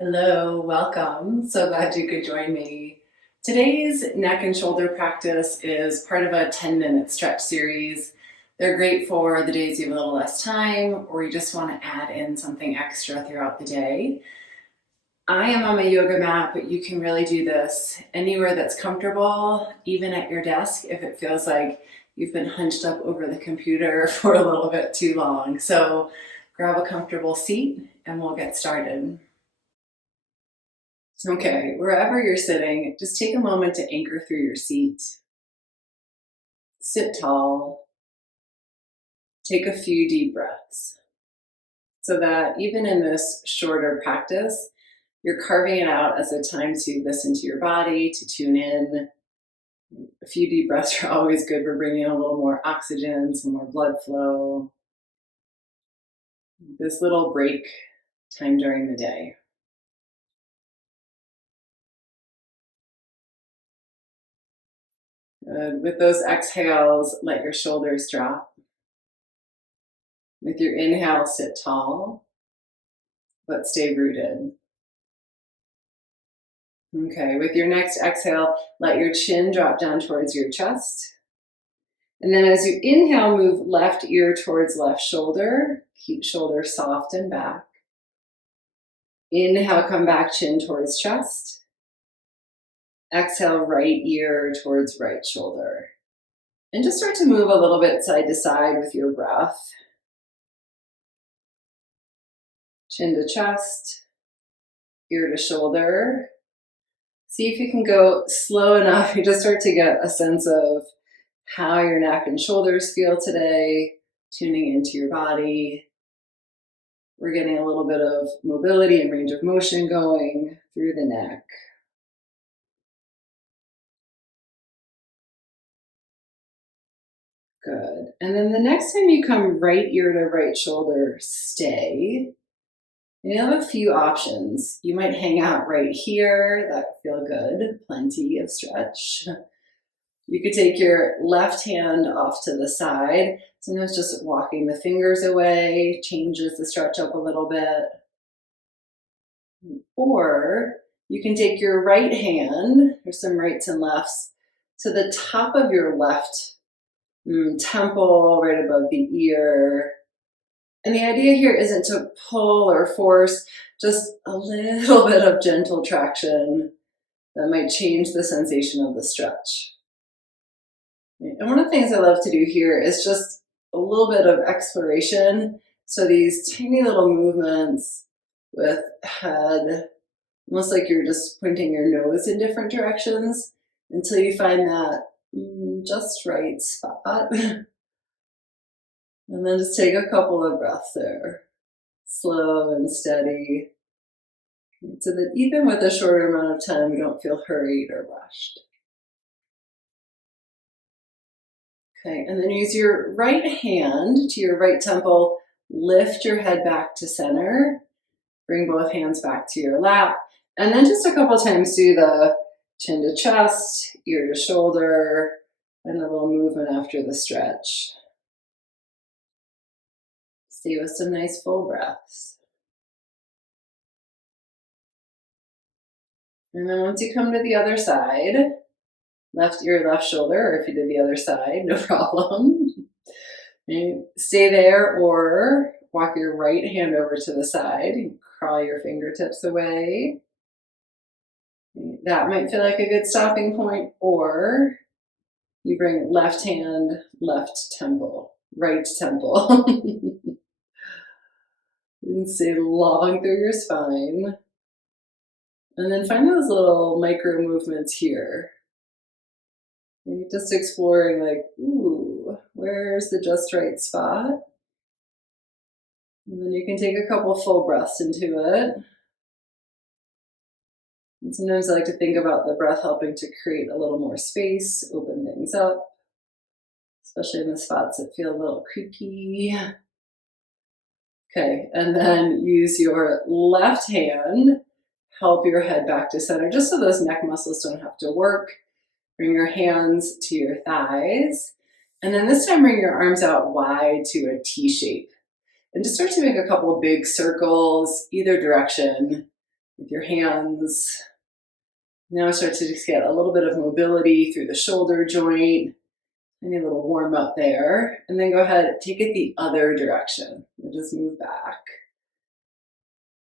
Hello, welcome. So glad you could join me. Today's neck and shoulder practice is part of a 10-minute stretch series. They're great for the days you have a little less time or you just want to add in something extra throughout the day. I am on my yoga mat, but you can really do this anywhere that's comfortable, even at your desk if it feels like you've been hunched up over the computer for a little bit too long. So grab a comfortable seat and we'll get started. Okay, wherever you're sitting, just take a moment to anchor through your seat. Sit tall. Take a few deep breaths so that even in this shorter practice, you're carving it out as a time to listen to your body, to tune in. A few deep breaths are always good for bringing in a little more oxygen, some more blood flow. This little break time during the day. Good. With those exhales, let your shoulders drop. With your inhale, sit tall, but stay rooted. Okay, with your next exhale, let your chin drop down towards your chest. And then as you inhale, move left ear towards left shoulder. Keep shoulder soft and back. Inhale, come back, chin towards chest. Exhale, right ear towards right shoulder. And just start to move a little bit side to side with your breath. Chin to chest, ear to shoulder. See if you can go slow enough. You just start to get a sense of how your neck and shoulders feel today, tuning into your body. We're getting a little bit of mobility and range of motion going through the neck. Good. And then the next time you come right ear to right shoulder, stay. And you have a few options. You might hang out right here. That would feel good. Plenty of stretch. You could take your left hand off to the side. Sometimes just walking the fingers away changes the stretch up a little bit. Or you can take your right hand, there's some rights and lefts, to the top of your left temple, right above the ear. And the idea here isn't to pull or force, just a little bit of gentle traction that might change the sensation of the stretch. And one of the things I love to do here is just a little bit of exploration. So these tiny little movements with head, almost like you're just pointing your nose in different directions until you find that just right spot. And then just take a couple of breaths there, slow and steady, so that even with a shorter amount of time, you don't feel hurried or rushed. Okay, and then use your right hand to your right temple, lift your head back to center, bring both hands back to your lap, and then just a couple times do the chin to chest, ear to shoulder, and a little movement after the stretch. Stay with some nice full breaths. And then once you come to the other side, left ear, left shoulder, or if you did the other side, no problem. Stay there or walk your right hand over to the side and crawl your fingertips away. That might feel like a good stopping point, or you bring left hand, left temple, right temple. You can stay long through your spine. And then find those little micro movements here. And you're just exploring like, ooh, where's the just right spot? And then you can take a couple full breaths into it. And sometimes I like to think about the breath helping to create a little more space, open things up, especially in the spots that feel a little creaky. Okay, and then use your left hand, help your head back to center, just so those neck muscles don't have to work. Bring your hands to your thighs. And then this time bring your arms out wide to a T shape. And just start to make a couple of big circles, either direction. with your hands. Now start to just get a little bit of mobility through the shoulder joint. Any little warm up there. And then go ahead, take it the other direction. And just move back.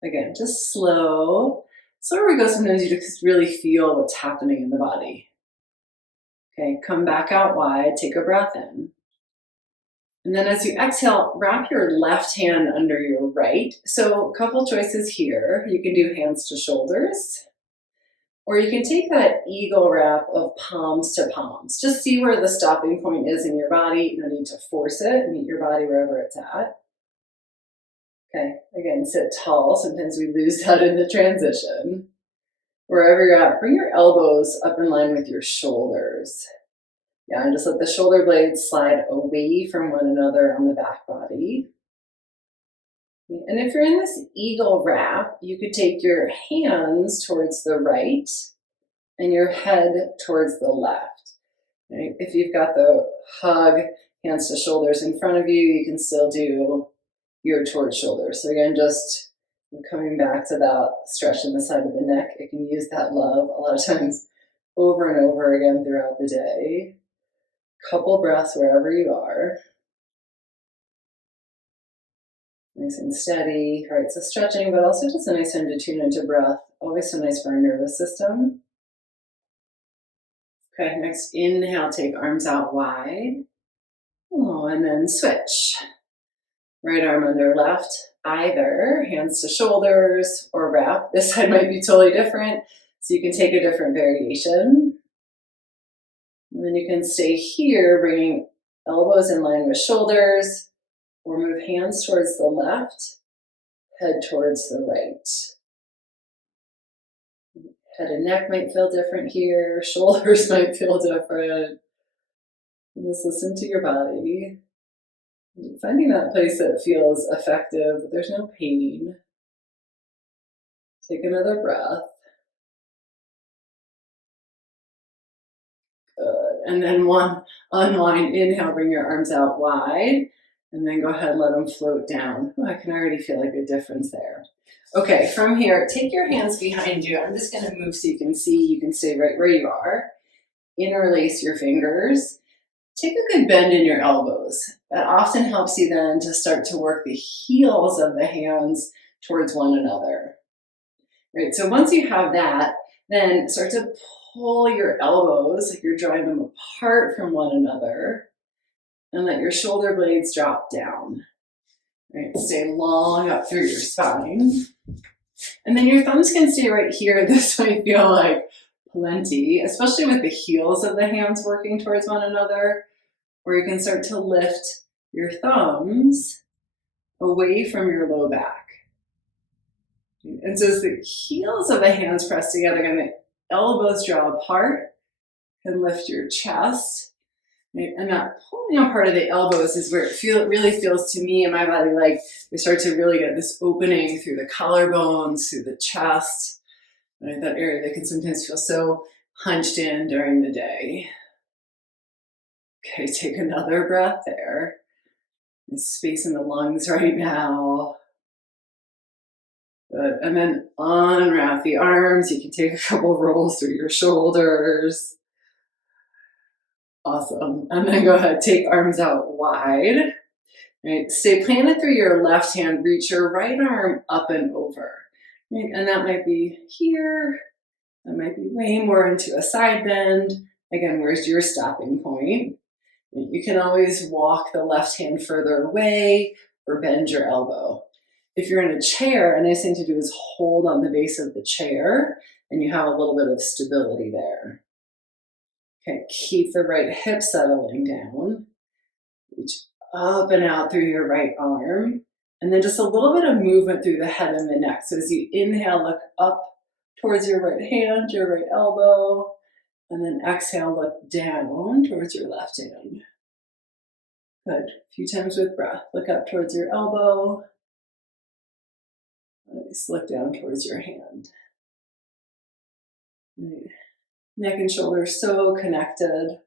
Again, just slow. Slower we go, sometimes you just really feel what's happening in the body. Okay, come back out wide, take a breath in. And then as you exhale, wrap your left hand under your right. So a couple choices here. You can do hands to shoulders, or you can take that eagle wrap of palms to palms. Just see where the stopping point is in your body. You don't need to force it. Meet your body wherever it's at. Okay, again, sit tall. Sometimes we lose that in the transition. Wherever you're at, bring your elbows up in line with your shoulders. Yeah, and just let the shoulder blades slide away from one another on the back body. And if you're in this eagle wrap, you could take your hands towards the right and your head towards the left. Right? If you've got the hug, hands to shoulders in front of you, you can still do your towards shoulders. So again, just coming back to that stretch in the side of the neck. It can use that love a lot of times over and over again throughout the day. Couple breaths wherever you are. Nice and steady. All right, so stretching, but also just a nice time to tune into breath. Always so nice for our nervous system. Okay, next inhale, take arms out wide. Oh, and then switch. Right arm under left, either hands to shoulders or wrap. This side might be totally different, so you can take a different variation. And then you can stay here, bringing elbows in line with shoulders, or move hands towards the left, head towards the right. Head and neck might feel different here, shoulders might feel different. And just listen to your body. Finding that place that feels effective, but there's no pain. Take another breath. Good. And then one, unwind, inhale, bring your arms out wide, and then go ahead, let them float down. Oh, I can already feel like a difference there. Okay, from here, take your hands behind you. I'm just gonna move so you can see, you can stay right where you are. Interlace your fingers. Take a good bend in your elbows. That often helps you then to start to work the heels of the hands towards one another. Right, so once you have that, then start to pull your elbows, like you're drawing them apart from one another, and let your shoulder blades drop down. Right, stay long up through your spine. And then your thumbs can stay right here. This might feel like plenty, especially with the heels of the hands working towards one another, where you can start to lift your thumbs away from your low back. And so as the heels of the hands press together and the elbows draw apart, and lift your chest. Right? And that pulling out part of the elbows is where it really feels to me in my body like we start to really get this opening through the collarbones, through the chest, right? That area that can sometimes feel so hunched in during the day. Okay, take another breath there. There's space in the lungs right now. Good. And then unwrap the arms. You can take a couple rolls through your shoulders. Awesome. And then go ahead, take arms out wide. Right? Stay planted through your left hand. Reach your right arm up and over. Right? And that might be here. That might be way more into a side bend. Again, where's your stopping point? You can always walk the left hand further away or bend your elbow. If you're in a chair, a nice thing to do is hold on the base of the chair and you have a little bit of stability there. Okay, keep the right hip settling down. Reach up and out through your right arm. And then just a little bit of movement through the head and the neck. So as you inhale, look up towards your right hand, your right elbow. And then exhale, look down towards your left hand. Good. A few times with breath. Look up towards your elbow. Nice. Look down towards your hand. Right. Neck and shoulders so connected.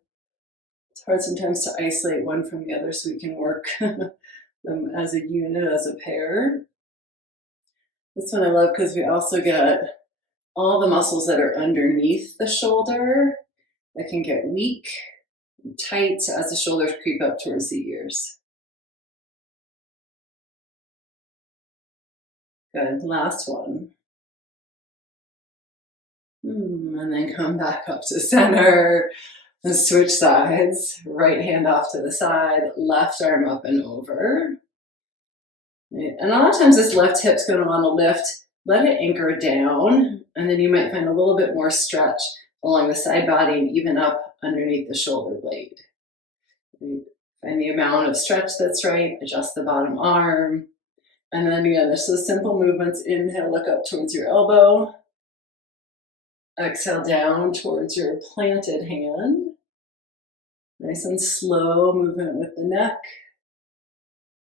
It's hard sometimes to isolate one from the other so we can work them as a unit, as a pair. This one I love because we also get all the muscles that are underneath the shoulder that can get weak and tight as the shoulders creep up towards the ears. Good, last one. And then come back up to center and switch sides. Right hand off to the side, left arm up and over. Right. And a lot of times this left hip's going to want to lift, let it anchor down, and then you might find a little bit more stretch along the side body and even up underneath the shoulder blade. Right. Find the amount of stretch that's right, adjust the bottom arm. And then again, there's those simple movements. Inhale, look up towards your elbow. Exhale down towards your planted hand. Nice and slow movement with the neck.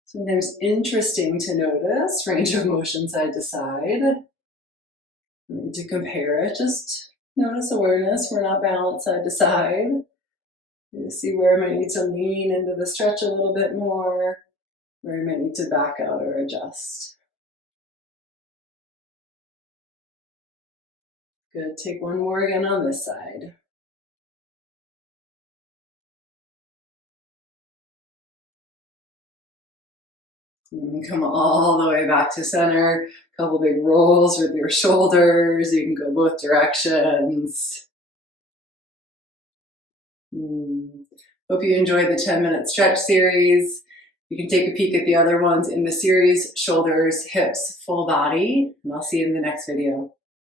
Sometimes interesting to notice, range of motion side to side. To compare it, just notice awareness. We're not balanced side to side. You see where I might need to lean into the stretch a little bit more, where I might need to back out or adjust. Good, take one more again on this side. And come all the way back to center. Couple big rolls with your shoulders. You can go both directions. Hope you enjoyed the 10-minute stretch series. You can take a peek at the other ones in the series, shoulders, hips, full body, and I'll see you in the next video.